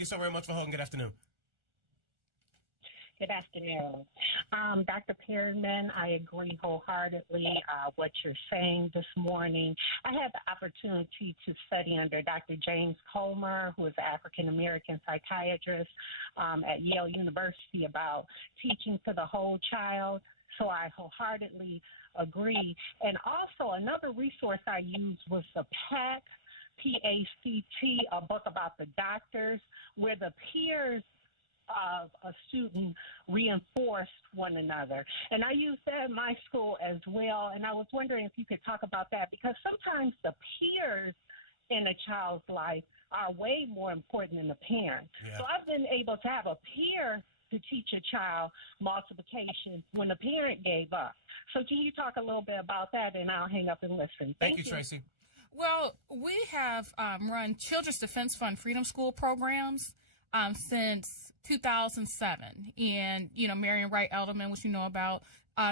you so very much for holding. Good afternoon. Good afternoon. Dr. Perryman, I agree wholeheartedly what you're saying this morning. I had the opportunity to study under Dr. James Comer, who is an African-American psychiatrist at Yale University, about teaching to the whole child. So I wholeheartedly agree. And also another resource I used was the PACT, P-A-C-T, a book about the doctors, where the peers of a student reinforced one another. And I used that in my school as well, and I was wondering if you could talk about that, because sometimes the peers in a child's life are way more important than the parent. Yeah. So I've been able to have a peer to teach a child multiplication when the parent gave up. So can you talk a little bit about that, and I'll hang up and listen. Thank you, Tracee. Well, we have run Children's Defense Fund Freedom School programs since 2007. And, Marion Wright Elderman, which you know about,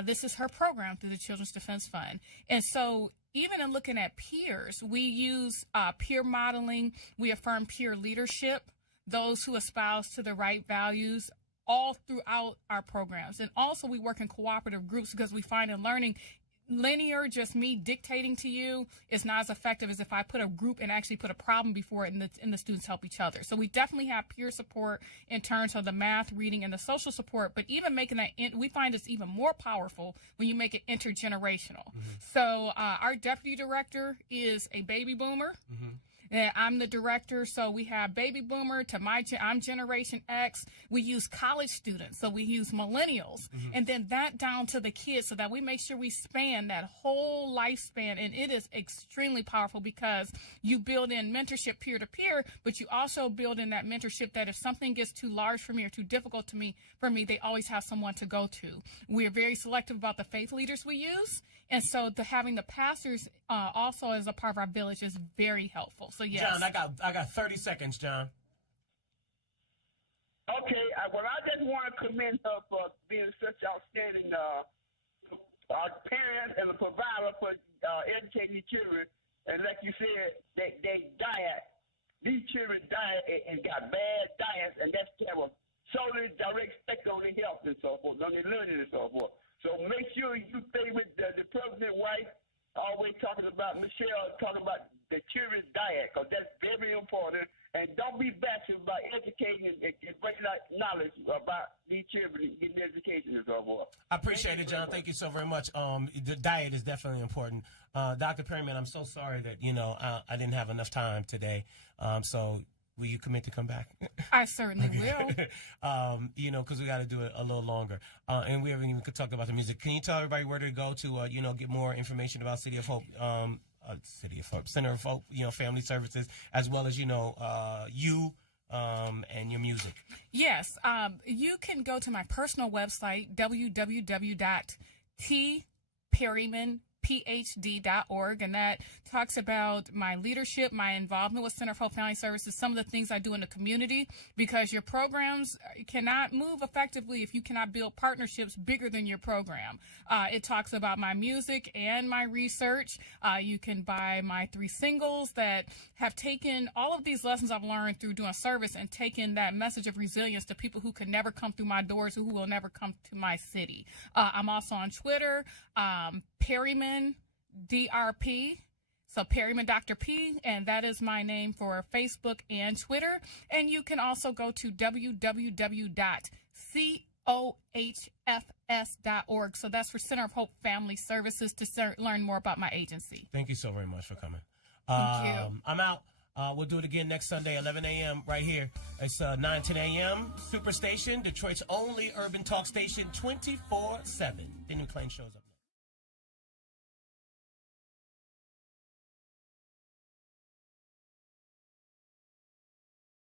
this is her program through the Children's Defense Fund. And so even in looking at peers, we use peer modeling. We affirm peer leadership, those who espouse to the right values, all throughout our programs. And also we work in cooperative groups, because we find in learning, linear, just me dictating to you, is not as effective as if I put a group and actually put a problem before it, and the students help each other. So we definitely have peer support in terms of the math, reading, and the social support, but even making that, we find it's even more powerful when you make it intergenerational. Mm-hmm. So our deputy director is a baby boomer. Mm-hmm. And I'm the director, so we have baby boomer to I'm Generation X. We use college students, so we use millennials, mm-hmm. and then that down to the kids, so that we make sure we span that whole lifespan. And it is extremely powerful, because you build in mentorship peer-to-peer, but you also build in that mentorship that if something gets too large for me or too difficult for me, they always have someone to go to. We're very selective about the faith leaders we use, and so having the pastors also as a part of our village is very helpful. So yes. John, I got 30 seconds, John. Okay, well, I just want to commend her for being such outstanding parent and a provider for educating the children. And like you said, they diet. These children diet and got bad diets, and that's terrible. Solely direct effect on their health and so forth, on their learning and so forth. So make sure you stay with the president's wife, always talking about Michelle, talking about the children's diet, because that's very important. And don't be bashful about educating and bringing out knowledge about these children getting education and so forth. I appreciate it, John. Thank you so very much. The diet is definitely important. Dr. Perryman, I'm so sorry that, I didn't have enough time today. So will you commit to come back? I certainly will. Because we got to do it a little longer. And we haven't even talked about the music. Can you tell everybody where to go to, get more information about City of Hope, Center of Hope, Family Services, as well as, you and your music? Yes. You can go to my personal website, www.tperrymanphd.org, and that talks about my leadership, my involvement with Center for Hope Family Services, some of the things I do in the community, because your programs cannot move effectively if you cannot build partnerships bigger than your program. It talks about my music and my research. You can buy my 3 singles that have taken all of these lessons I've learned through doing service and taken that message of resilience to people who could never come through my doors, who will never come to my city. I'm also on Twitter, Perryman DRP, so Perryman Dr. P, and that is my name for Facebook and Twitter. And you can also go to www.cohfs.org. So that's for Center of Hope Family Services, to learn more about my agency. Thank you so very much for coming. Thank you. I'm out. We'll do it again next Sunday, 11 a.m. right here. It's 9, 10 a.m. Superstation, Detroit's only urban talk station, 24/7. Then McClain shows up.